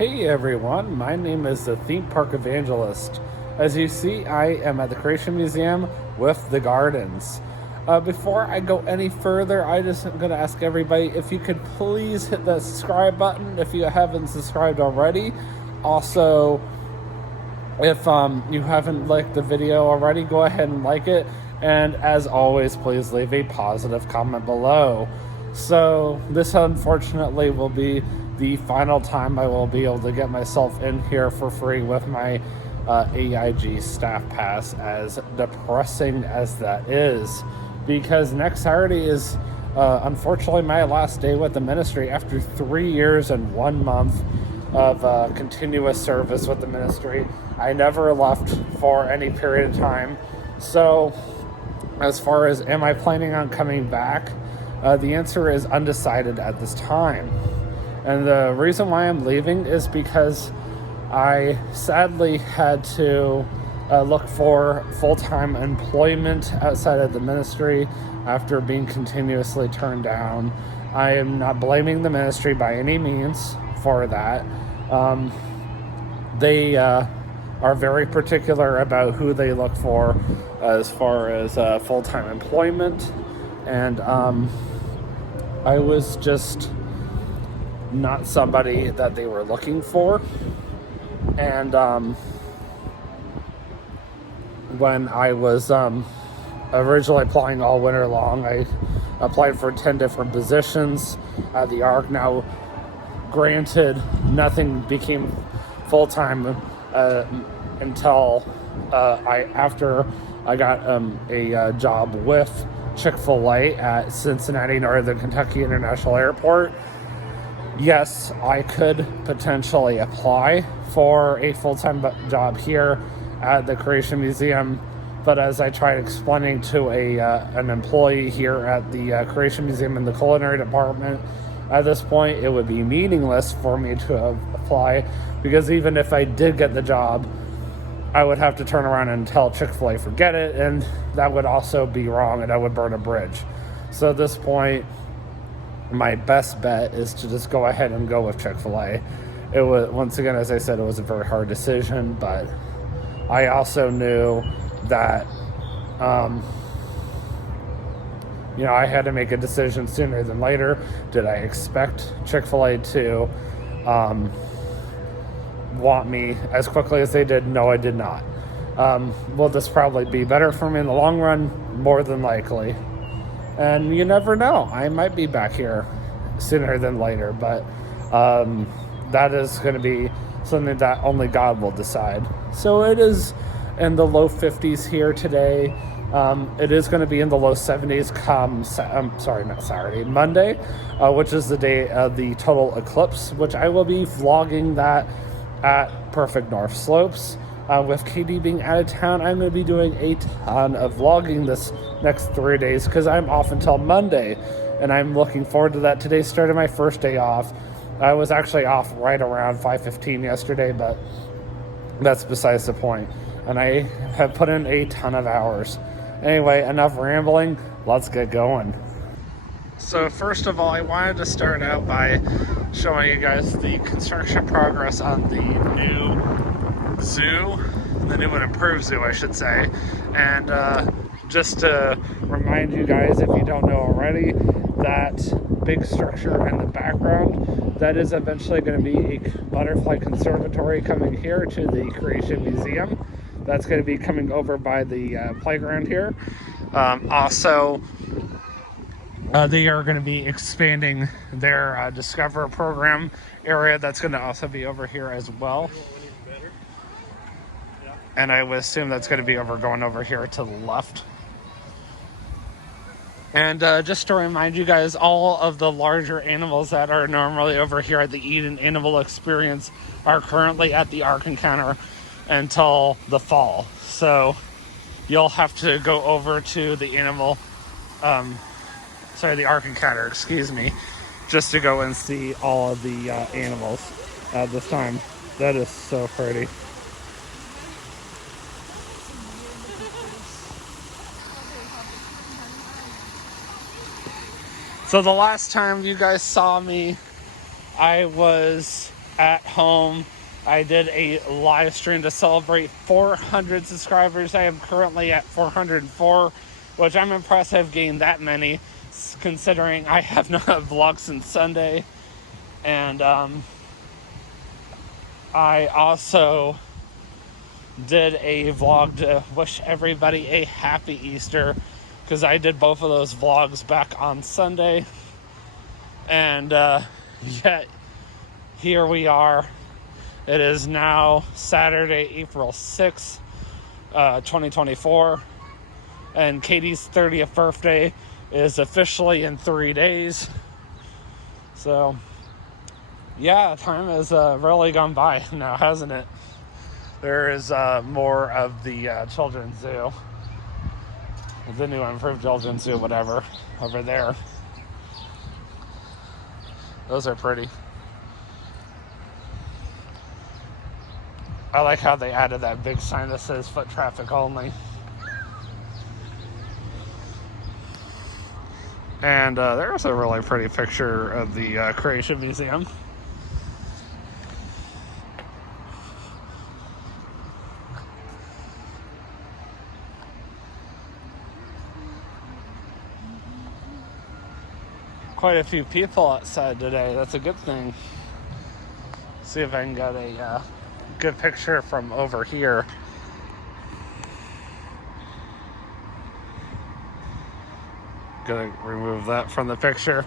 Hey everyone, my name is the Theme Park Evangelist. As you see, I am at the Creation Museum with the gardens. Before I go any further, I just am going to ask everybody if you could please hit that subscribe button if you haven't subscribed already. Also, if you haven't liked the video already, go ahead and like it. And as always, please leave a positive comment below. So this unfortunately will be the final time I will be able to get myself in here for free with my AIG staff pass, as depressing as that is, because next Saturday is unfortunately my last day with the ministry after 3 years and 1 month of continuous service with the ministry. I never left for any period of time. So as far as am I planning on coming back, the answer is undecided at this time. And the reason why I'm leaving is because I sadly had to look for full-time employment outside of the ministry after being continuously turned down. I am not blaming the ministry by any means for that. They are very particular about who they look for as far as full-time employment. And I was just not somebody that they were looking for. And when I was originally applying all winter long, I applied for 10 different positions at the ARC. Now, granted, nothing became full-time until after I got a job with Chick-fil-A at Cincinnati Northern Kentucky International Airport. Yes, I could potentially apply for a full-time job here at the Creation Museum, but as I tried explaining to an employee here at the Creation Museum in the culinary department, at this point it would be meaningless for me to apply, because even if I did get the job, I would have to turn around and tell Chick-fil-A forget it, and that would also be wrong, and I would burn a bridge. So at this point, my best bet is to just go ahead and go with Chick-fil-A. It was, once again, as I said, it was a very hard decision, but I also knew that, I had to make a decision sooner than later. Did I expect Chick-fil-A to want me as quickly as they did? No, I did not. Will this probably be better for me in the long run? More than likely. And you never know. I might be back here sooner than later, but that is going to be something that only God will decide. So it is in the low 50s here today. It is going to be in the low 70s come, not Saturday, Monday, which is the day of the total eclipse, which I will be vlogging that at Perfect North Slopes. With Katie being out of town, I'm going to be doing a ton of vlogging this next 3 days because I'm off until Monday, and I'm looking forward to that. Today started my first day off. I was actually off right around 5:15 yesterday, but that's besides the point. And I have put in a ton of hours. Anyway, enough rambling. Let's get going. So first of all, I wanted to start out by showing you guys the construction progress on the new zoo, the new and improved zoo, I should say. And just to remind you guys, if you don't know already, that big structure in the background, that is eventually going to be a butterfly conservatory coming here to the Creation Museum. That's going to be coming over by the playground here. Also, they are going to be expanding their Discover program area. That's going to also be over here as well. And I would assume that's going to be going over here to the left. And just to remind you guys, all of the larger animals that are normally over here at the Eden Animal Experience are currently at the Ark Encounter until the fall. So you'll have to go over to the the Ark Encounter, just to go and see all of the animals at this time. That is so pretty. So the last time you guys saw me, I was at home. I did a live stream to celebrate 400 subscribers. I am currently at 404, which I'm impressed I've gained that many, considering I have not vlogged since Sunday. And I also did a vlog to wish everybody a happy Easter, because I did both of those vlogs back on Sunday. And yet here we are. It is now Saturday, April 6th, 2024, and Katie's 30th birthday is officially in 3 days. So yeah, time has really gone by now, hasn't it? There is more of the children's zoo, the new improved children's zoo, whatever, over there. Those are pretty. I like how they added that big sign that says foot traffic only. And there's a really pretty picture of the Creation Museum. Quite a few people outside today. That's a good thing. See if I can get a good picture from over here. Gonna remove that from the picture.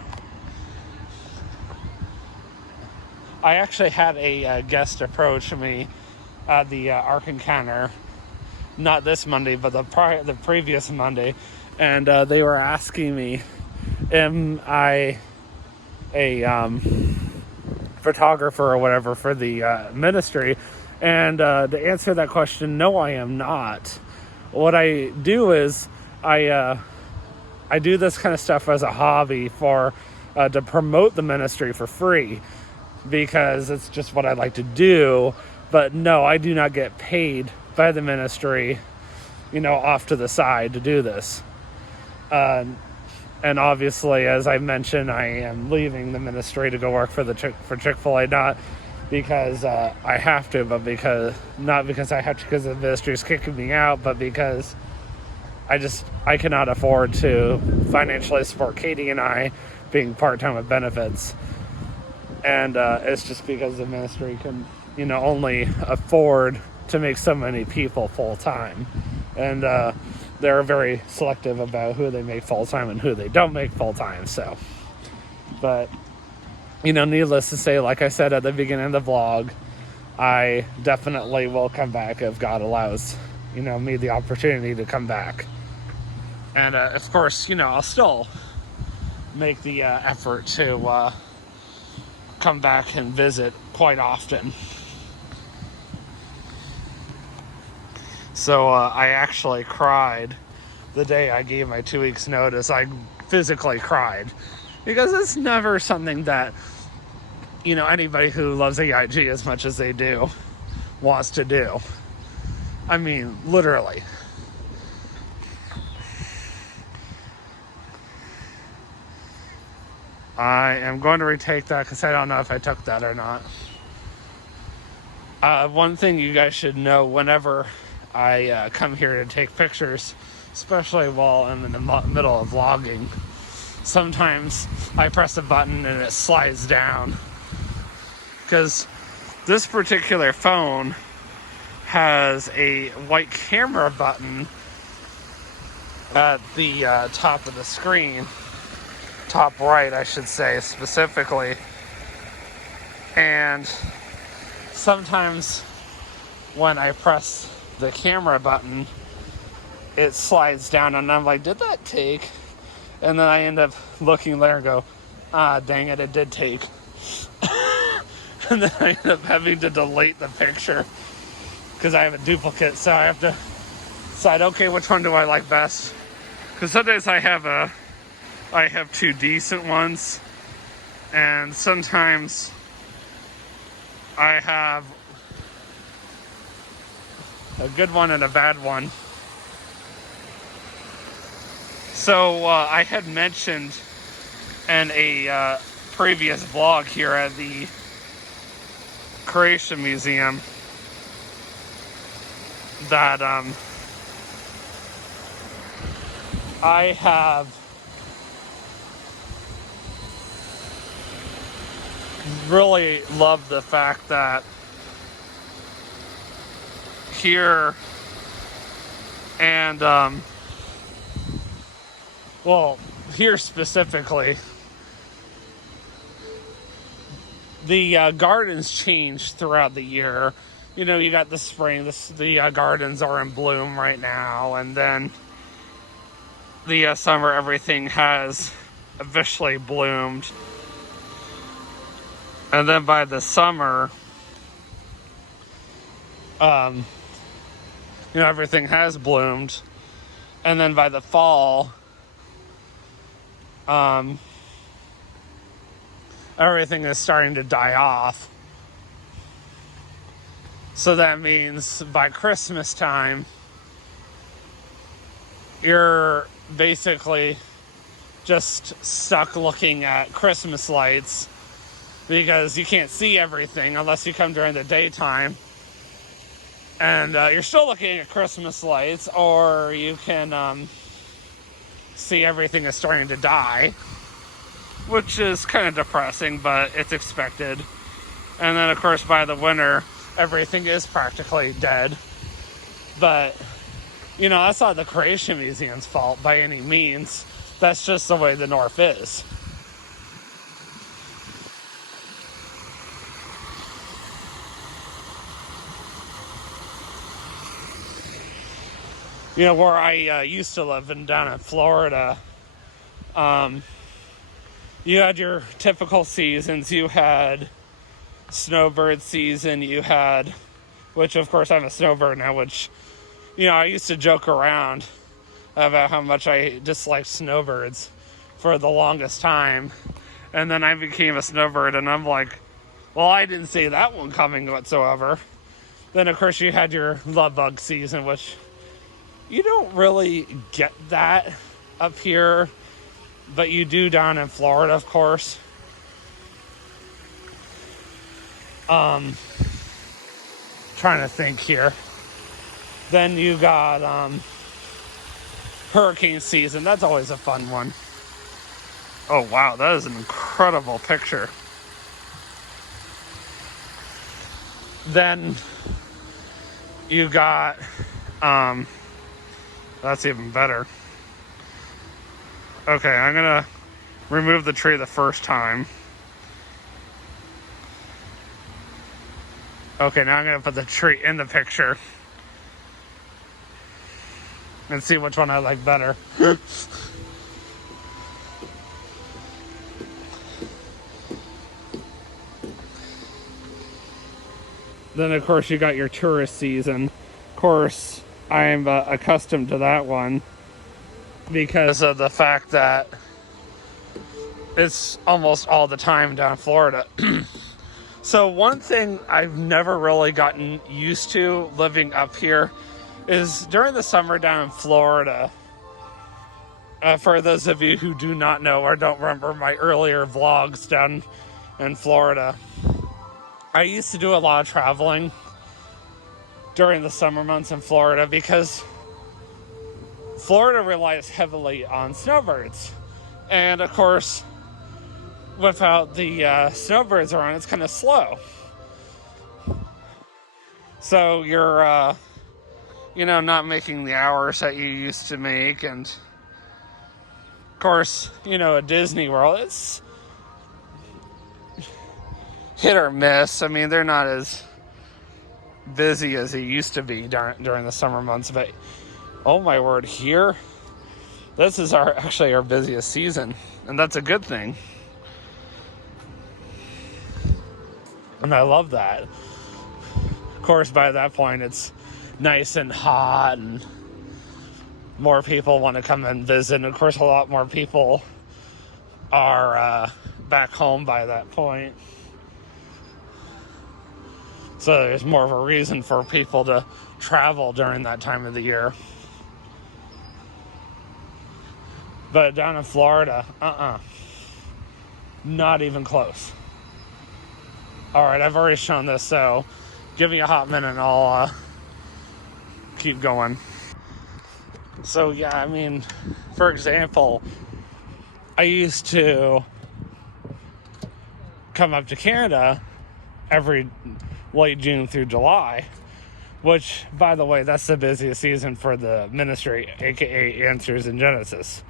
I actually had a guest approach me at the Ark Encounter, not this Monday, but the previous Monday, and they were asking me, am I a photographer or whatever for the ministry? And to answer that question, no, I am not. What I do is I do this kind of stuff as a hobby for to promote the ministry for free, because it's just what I like to do. But no, I do not get paid by the ministry, off to the side to do this. And obviously, as I mentioned, I am leaving the ministry to go work for Chick-fil-A, not because I have to, but not because I have to because the ministry is kicking me out, but because I cannot afford to financially support Katie and I being part-time with benefits. And it's just because the ministry can, only afford to make so many people full-time. And they're very selective about who they make full-time and who they don't make full-time. So, but, needless to say, like I said at the beginning of the vlog, I definitely will come back if God allows, me the opportunity to come back. And, of course, I'll still make the effort to come back and visit quite often. So I actually cried the day I gave my 2 weeks notice. I physically cried, because it's never something that, anybody who loves AIG as much as they do wants to do. I mean, literally. I am going to retake that because I don't know if I took that or not. One thing you guys should know, whenever I come here to take pictures, especially while I'm in the middle of vlogging, sometimes I press a button and it slides down, because this particular phone has a white camera button at the top of the screen, top right I should say specifically, and sometimes when I press the camera button it slides down, and I'm like, did that take? And then I end up looking there and go, dang it did take. And then I end up having to delete the picture because I have a duplicate, so I have to decide, okay, which one do I like best? Because sometimes I have two decent ones, and sometimes I have a good one and a bad one. So I had mentioned in a previous vlog here at the Creation Museum that I have really loved the fact that here and well, here specifically, the gardens change throughout the year. You know, you got the spring, the gardens are in bloom right now, and then the summer, everything has officially bloomed. And then by the summer, everything has bloomed. And then by the fall, everything is starting to die off. So that means by Christmas time, you're basically just stuck looking at Christmas lights because you can't see everything unless you come during the daytime. And you're still looking at Christmas lights, or you can see everything is starting to die, which is kind of depressing, but it's expected. And then, of course, by the winter, everything is practically dead. But, that's not the Creation Museum's fault by any means. That's just the way the North is. Where I used to live down in Florida, you had your typical seasons. You had snowbird season. You had, which of course I'm a snowbird now, which, I used to joke around about how much I disliked snowbirds for the longest time. And then I became a snowbird, and I'm like, well, I didn't see that one coming whatsoever. Then, of course, you had your love bug season, which you don't really get that up here, but you do down in Florida, of course. Trying to think here. Then you got hurricane season. That's always a fun one. Oh, wow, that is an incredible picture. Then you got, that's even better. Okay, I'm gonna remove the tree the first time. Okay, now I'm gonna put the tree in the picture and see which one I like better. Then, of course, you got your tourist season. Of course, I'm accustomed to that one because of the fact that it's almost all the time down in Florida. So one thing I've never really gotten used to living up here is during the summer down in Florida. For those of you who do not know or don't remember my earlier vlogs down in Florida, I used to do a lot of traveling during the summer months in Florida because Florida relies heavily on snowbirds. And of course, without the snowbirds around, it's kind of slow. So you're, not making the hours that you used to make. And of course, at Disney World, it's hit or miss. I mean, they're not as busy as they used to be during the summer months, but oh my word, here, this is actually our busiest season, and that's a good thing. And I love that. Of course, by that point, it's nice and hot, and more people want to come and visit. And of course, a lot more people are back home by that point. So there's more of a reason for people to travel during that time of the year. But down in Florida, not even close. All right, I've already shown this, so give me a hot minute and I'll keep going. So yeah, I mean, for example, I used to come up to Canada every late June through July, which, by the way, that's the busiest season for the ministry, aka Answers in Genesis.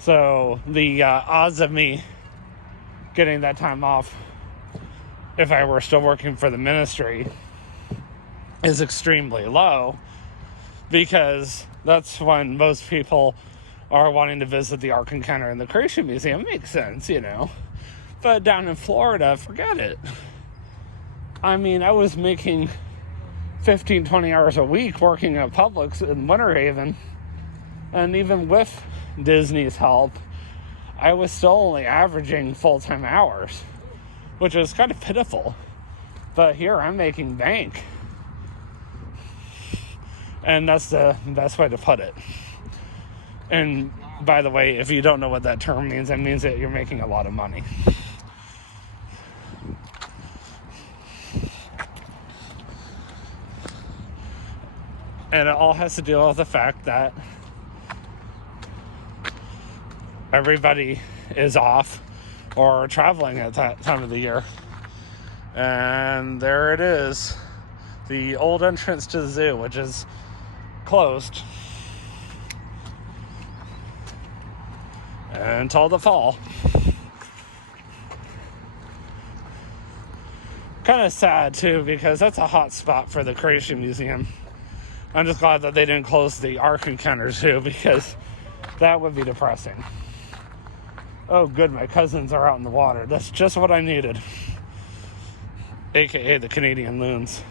So the odds of me getting that time off, if I were still working for the ministry, is extremely low, because that's when most people are wanting to visit the Ark Encounter and the Creation Museum. Makes sense, you know. But down in Florida, forget it. I mean, I was making 15, 20 hours a week working at Publix in Winter Haven. And even with Disney's help, I was still only averaging full-time hours, which is kind of pitiful. But here I'm making bank. And that's the best way to put it. And by the way, if you don't know what that term means, it means that you're making a lot of money. And it all has to deal with the fact that everybody is off or traveling at that time of the year. And there it is, the old entrance to the zoo, which is closed until the fall. Kind of sad too, because that's a hot spot for the Creation Museum. I'm just glad that they didn't close the Ark Encounter too, because that would be depressing. Oh good, my cousins are out in the water. That's just what I needed. AKA the Canadian loons.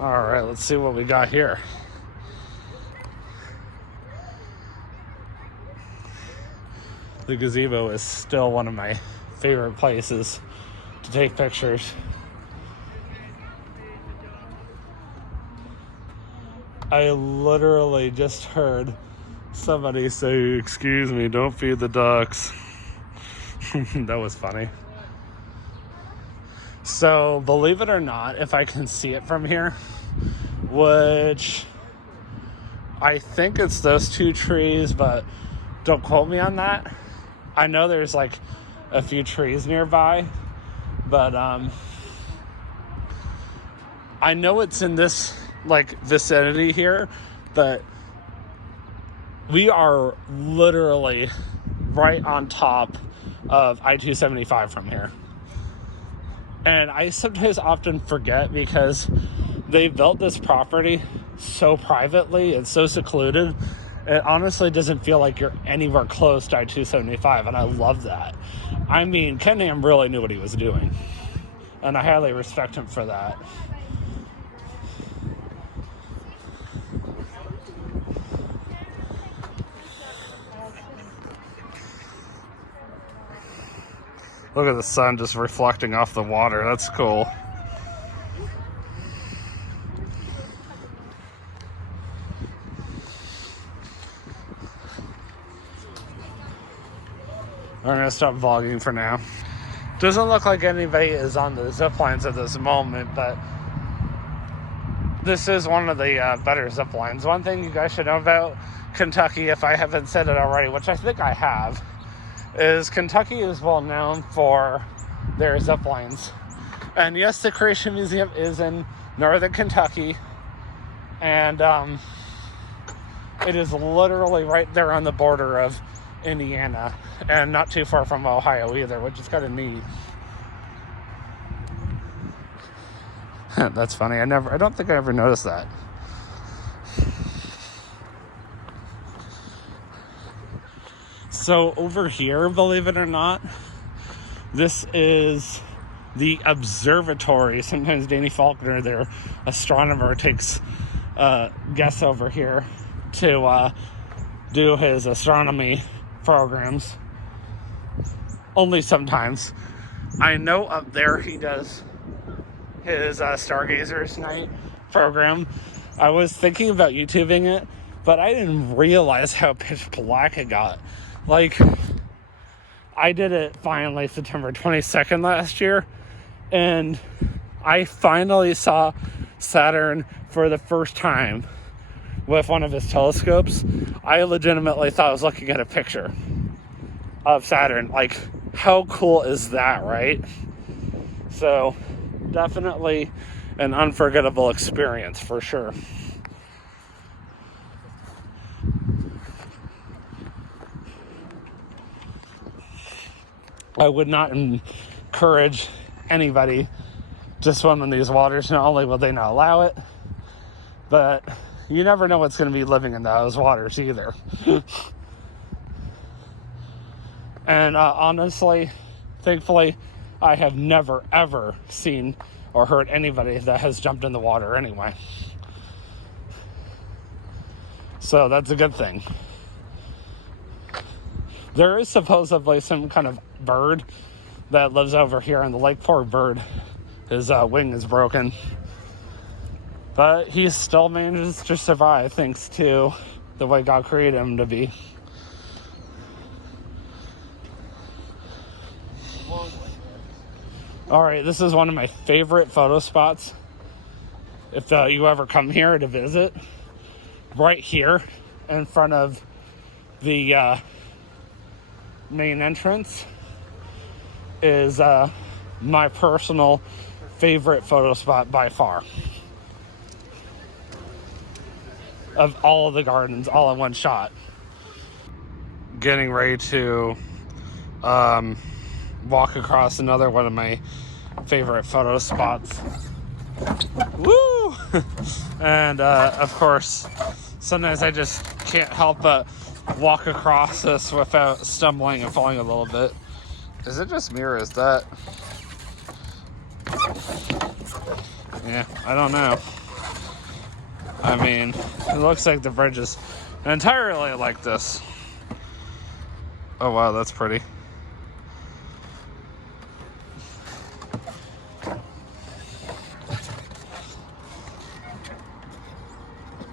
All right, let's see what we got here. The gazebo is still one of my favorite places to take pictures. I literally just heard somebody say, "Excuse me, don't feed the ducks." That was funny. So, believe it or not, if I can see it from here, which I think it's those two trees, but don't quote me on that. I know there's like a few trees nearby, but I know it's in this like vicinity here, but we are literally right on top of I-275 from here. And I sometimes often forget, because they built this property so privately and so secluded, it honestly doesn't feel like you're anywhere close to I-275, and I love that. I mean, Ken Ham really knew what he was doing, and I highly respect him for that. Look at the sun just reflecting off the water. That's cool. I'm gonna stop vlogging for now. Doesn't look like anybody is on the zip lines at this moment, but this is one of the better zip lines. One thing you guys should know about Kentucky, if I haven't said it already, which I think I have, is Kentucky is well known for their zip lines. And yes, the Creation Museum is in northern Kentucky, and it is literally right there on the border of Indiana, and not too far from Ohio either, which is kind of neat. That's funny. I don't think I ever noticed that. So over here, believe it or not, this is the observatory. Sometimes Danny Faulkner, their astronomer, takes guests over here to do his astronomy programs. only sometimes. I know up there he does his Stargazers Night program. I was thinking about YouTubing it, but I didn't realize how pitch black it got. Like, I did it finally September 22nd last year, and I finally saw Saturn for the first time with one of his telescopes. I legitimately thought I was looking at a picture of Saturn. Like, how cool is that, right? So, definitely an unforgettable experience for sure. I would not encourage anybody to swim in these waters. Not only will they not allow it, but you never know what's going to be living in those waters either. And honestly, thankfully, I have never, ever seen or heard anybody that has jumped in the water anyway. So that's a good thing. There is supposedly some kind of bird that lives over here on the lake. Poor bird. His wing is broken. But he still manages to survive thanks to the way God created him to be. Alright, this is one of my favorite photo spots. If you ever come here to visit, right here in front of the main entrance is my personal favorite photo spot by far. Of all of the gardens, all in one shot. Getting ready to walk across another one of my favorite photo spots. Woo! And of course, sometimes I just can't help but walk across this without stumbling and falling a little bit. Is it just me or is that? Yeah, I don't know. I mean, it looks like the bridge is entirely like this. Oh wow, that's pretty.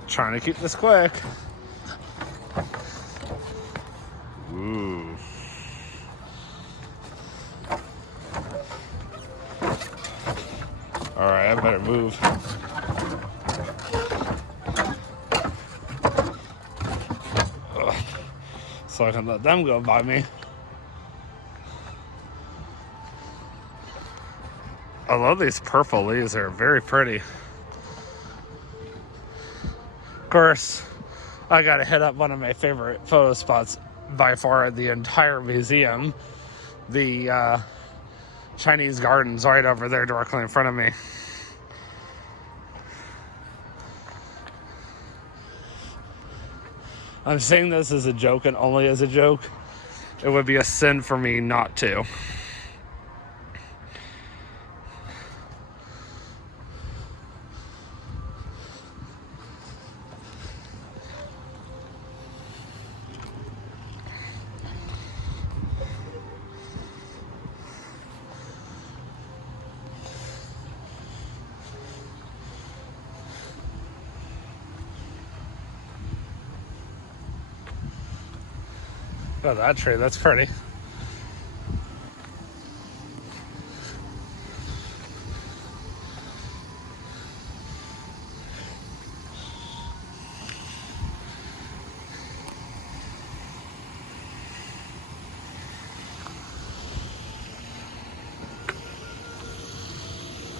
Trying to keep this quick. Ooh. Alright, I better move. Ugh. So I can let them go by me. I love these purple leaves, they're very pretty. Of course, I gotta hit up one of my favorite photo spots by far in the entire museum. The Chinese gardens right over there directly in front of me. I'm saying this as a joke and only as a joke. It would be a sin for me not to. Oh, that tree, that's pretty. Of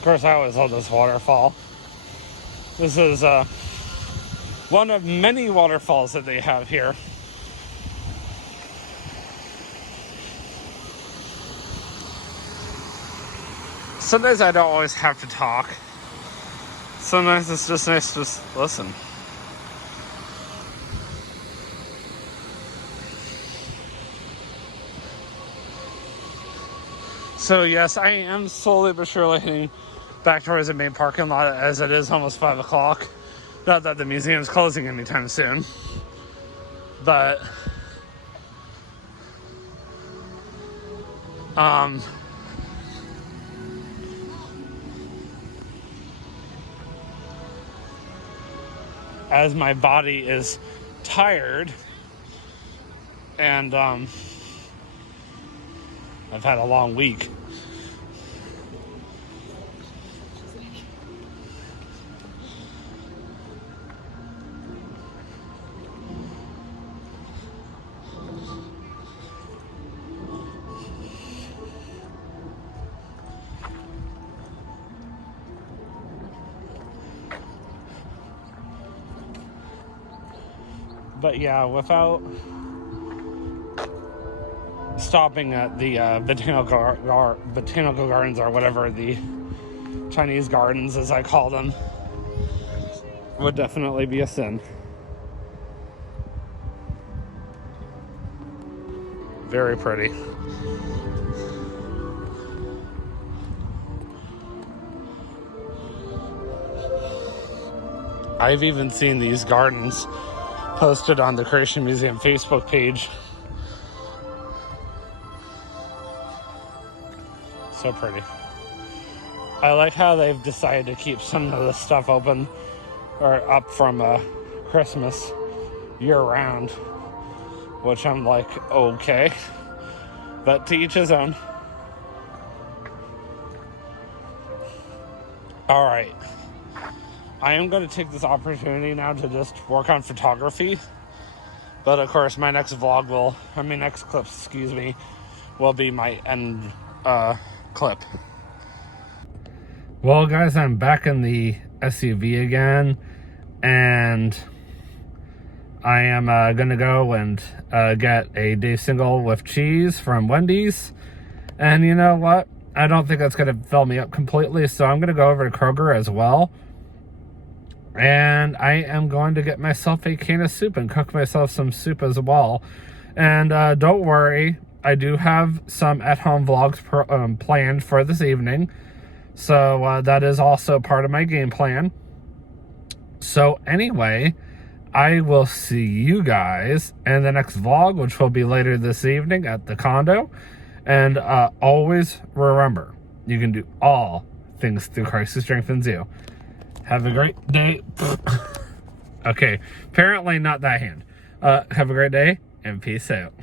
course, I always love this waterfall. This is one of many waterfalls that they have here. Sometimes I don't always have to talk. Sometimes it's just nice to just listen. So yes, I am slowly but surely heading back towards the main parking lot as it is almost 5 o'clock. Not that the museum's closing anytime soon. But As my body is tired, and I've had a long week. But yeah, without stopping at the botanical gardens, or whatever, the Chinese gardens as I call them, would definitely be a sin. Very pretty. I've even seen these gardens posted on the Creation Museum Facebook page. So pretty. I like how they've decided to keep some of the stuff open or up from Christmas year-round, which I'm like, okay, but to each his own. All right, I am going to take this opportunity now to just work on photography, but of course my next clip, will be my end clip. Well, guys, I'm back in the SUV again, and I am gonna go and get a day single with cheese from Wendy's. And you know what? I don't think that's gonna fill me up completely, so I'm gonna go over to Kroger as well. And I am going to get myself a can of soup and cook myself some soup as well. And don't worry, I do have some at-home vlogs planned for this evening. So that is also part of my game plan. So anyway, I will see you guys in the next vlog, which will be later this evening at the condo. And always remember, you can do all things through Christ who strengthens you. Have a great day. Okay, apparently not that hand. Have a great day, and peace out.